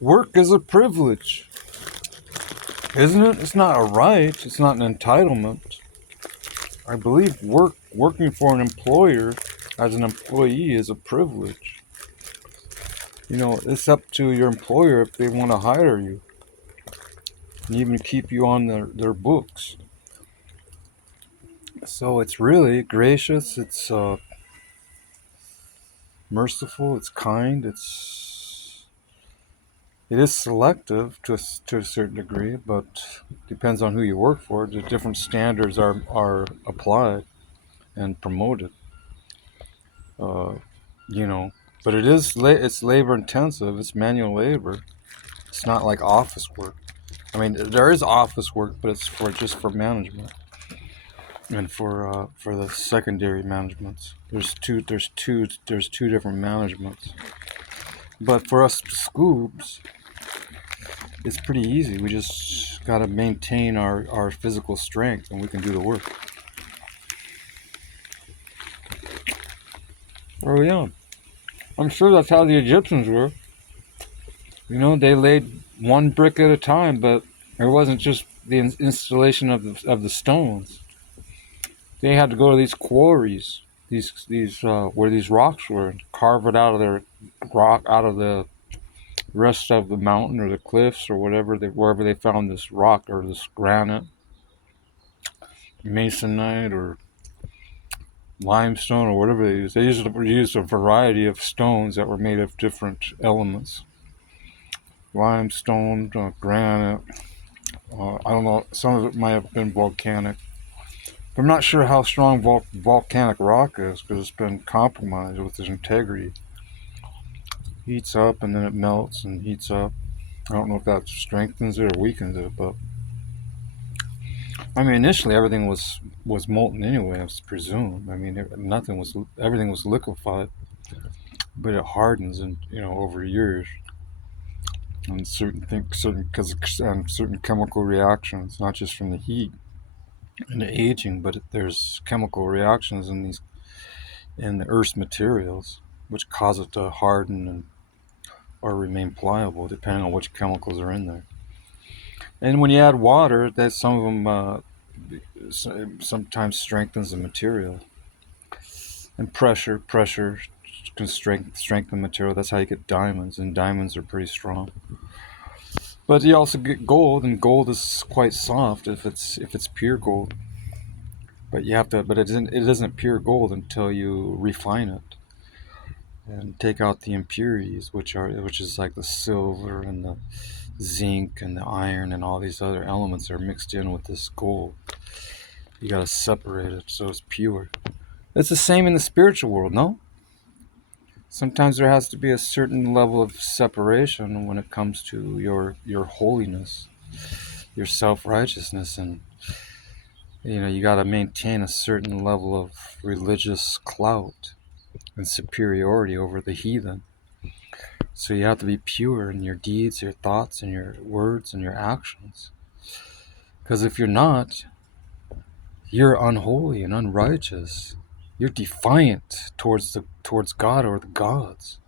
Work is a privilege, isn't it? It's not a right. It's not an entitlement. I believe working for an employer as an employee is a privilege. It's up to your employer if they want to hire you and even keep you on their books. So it's really gracious. It's merciful. It's kind. It is selective to a certain degree, but depends on who you work for. The different standards are applied and promoted. Uh, you know, but it's labor intensive. It's manual labor. It's not like office work. I mean, there is office work, but it's for management and for the secondary managements. There's two different managements. But for us scoobs, it's pretty easy. We just gotta maintain our physical strength, and we can do the work. Oh yeah, I'm sure that's how the Egyptians were. They laid one brick at a time, but it wasn't just the installation of the stones. They had to go to these quarries, these where these rocks were, and carve it out of the rest of the mountain or the cliffs or wherever they found this rock or this granite, masonite or limestone or whatever they used. They used a variety of stones that were made of different elements. Limestone, granite. I don't know. Some of it might have been volcanic. I'm not sure how strong volcanic rock is because it's been compromised with its integrity. Heats up and then it melts and heats up. I don't know if that strengthens it or weakens it, but I mean, initially everything was molten anyway. I presume. I mean, everything was liquefied, but it hardens and over years and certain chemical reactions, not just from the heat and the aging, but there's chemical reactions in the Earth's materials which cause it to harden or remain pliable, depending on which chemicals are in there. And when you add water, that some of them sometimes strengthens the material. And pressure can strengthen material. That's how you get diamonds, and diamonds are pretty strong. But you also get gold, and gold is quite soft if it's pure gold. But it isn't pure gold until you refine it and take out the impurities, which is like the silver and the zinc and the iron and all these other elements are mixed in with this gold. You gotta separate it so it's pure. It's the same in the spiritual world, no? Sometimes there has to be a certain level of separation when it comes to your holiness, your self-righteousness, and you got to maintain a certain level of religious clout and superiority over the heathen. So you have to be pure in your deeds, your thoughts, and your words and your actions. Because if you're not, you're unholy and unrighteous. You're defiant towards God or the gods.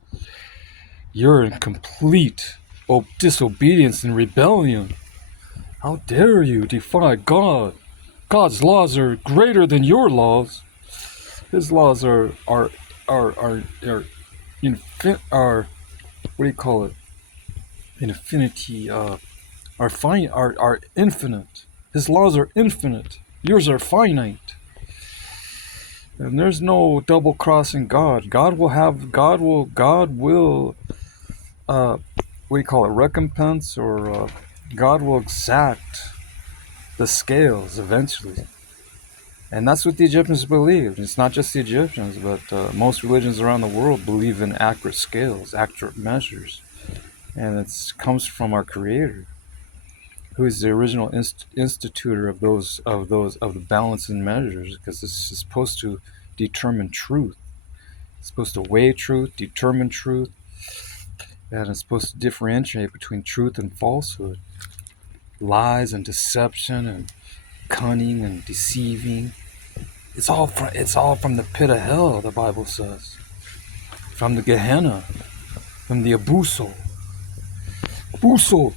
You're in complete disobedience and rebellion. How dare you defy God? God's laws are greater than your laws. His laws are what do you call it? Infinity. Are infinite. His laws are infinite. Yours are finite. And there's no double crossing God. God will what do you call it, recompense, or God will exact the scales eventually. And that's what the Egyptians believed. It's not just the Egyptians, but most religions around the world believe in accurate scales, accurate measures. And it comes from our Creator, who is the original institutor of the balance and measures, because this is supposed to determine truth. It's supposed to weigh truth, determine truth, and it's supposed to differentiate between truth and falsehood, lies and deception, and cunning and deceiving. It's all from the pit of hell, the Bible says, from the Gehenna, from the Abuso. Puso.